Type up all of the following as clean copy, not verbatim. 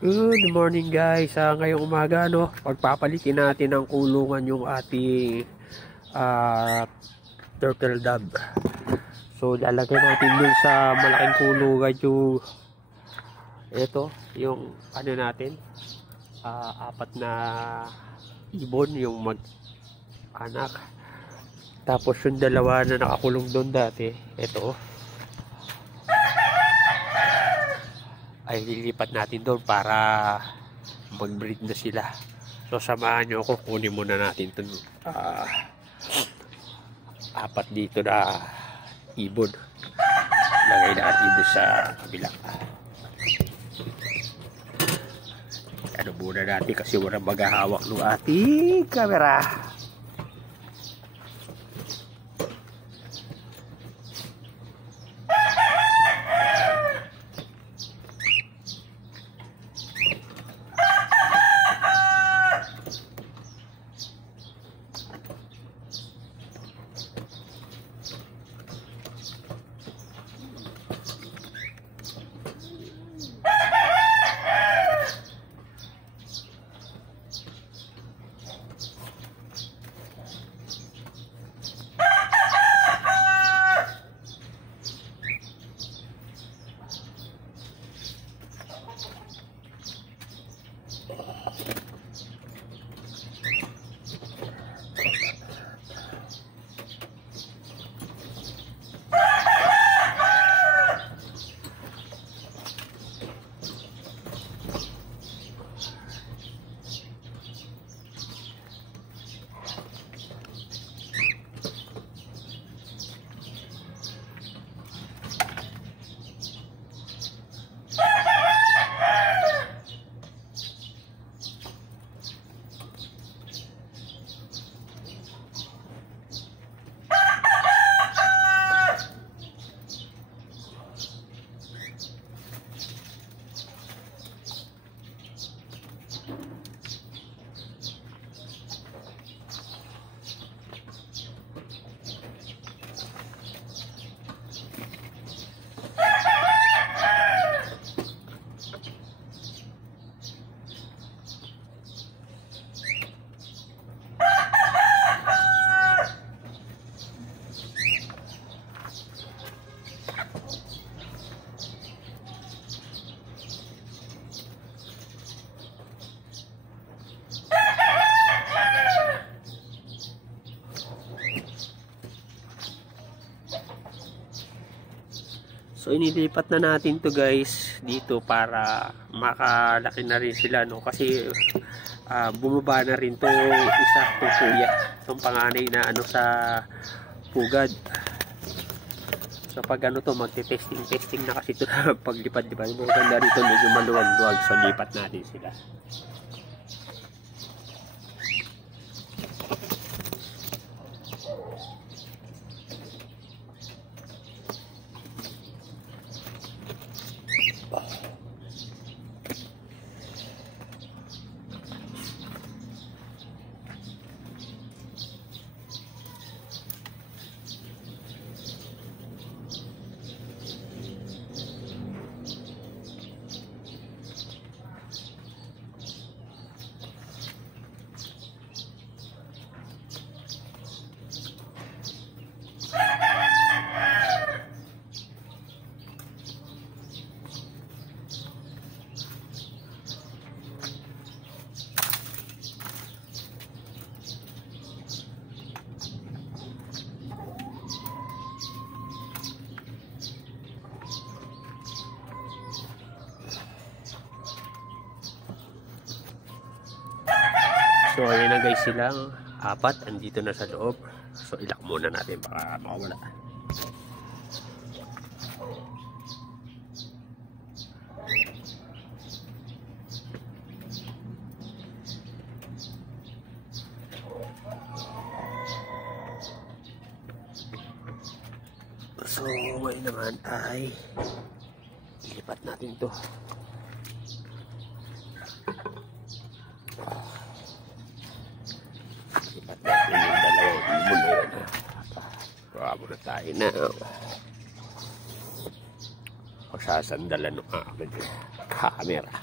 Good morning guys. Ngayong umaga pagpapalitin natin ng kulungan yung ating turtle dove. So lalagay natin dun sa malaking kulungan yung ano natin, apat na ibon yung mag-anak. Tapos yung dalawa na nakakulong doon dati, ito ay lilipat natin doon para mag-breed na sila. So samahan nyo ako, kunin muna natin itong apat dito na ibon. Lagay natin doon sa kabila. Ano muna natin kasi walang maghahawak ng ating camera. So inilipat na natin to guys dito para makalaki na rin sila, no, kasi bumaba na rin to isa, kuya, itong panganay na sa pugad. So pag to magte-testing na kasi ito na paglipad, di ba? Yung maganda rito medyo maluwag-luwag, so lipat natin sila. So ayun na guys, silang apat andito na sa loob. So ilak muna natin baka makawala. So ngayon naman ay ilipat natin to. Muna tayo na pagsasandalan ng aking camera.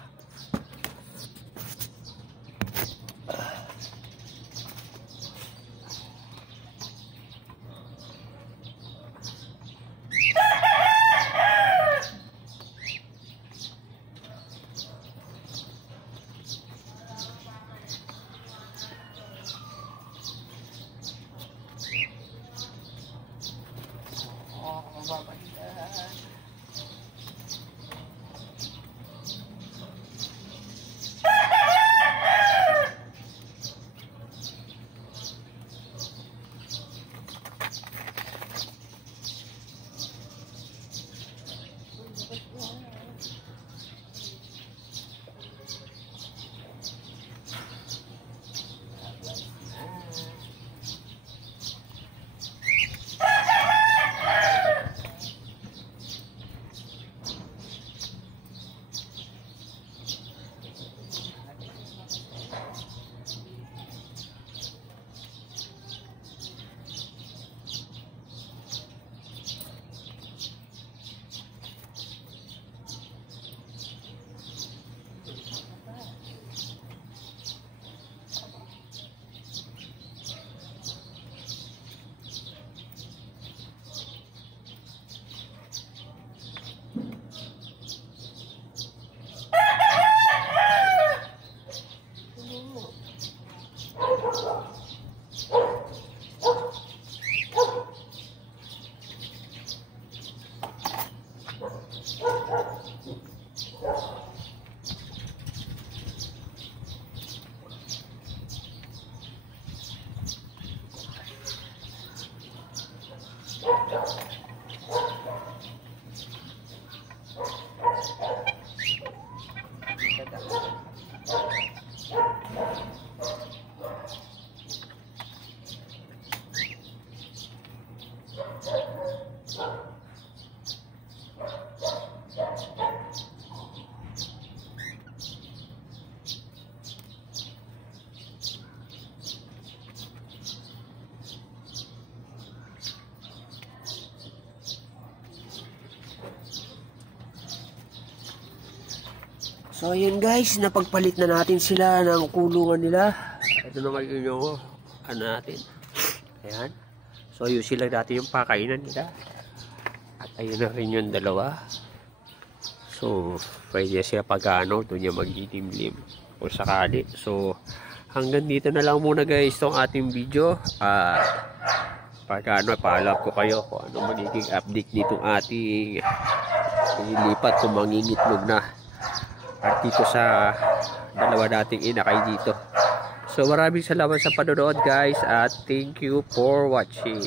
So ayan guys, napagpalit na natin sila ng kulungan nila. Ito na ngayon yung ano natin. Ayan. So yun sila dati yung pakainan nila. At ayun na rin yung dalawa. So pwede siya pag-ano, doon yung magdilimlim kung sakali. So hanggang dito na lang muna guys itong ating video. Pag-ano, paalap ko kayo kung ano magiging update nitong ating ilipat kung mangingitlog na. At dito sa dalawa nating inakay dito. So maraming salamat sa panonood guys at thank you for watching.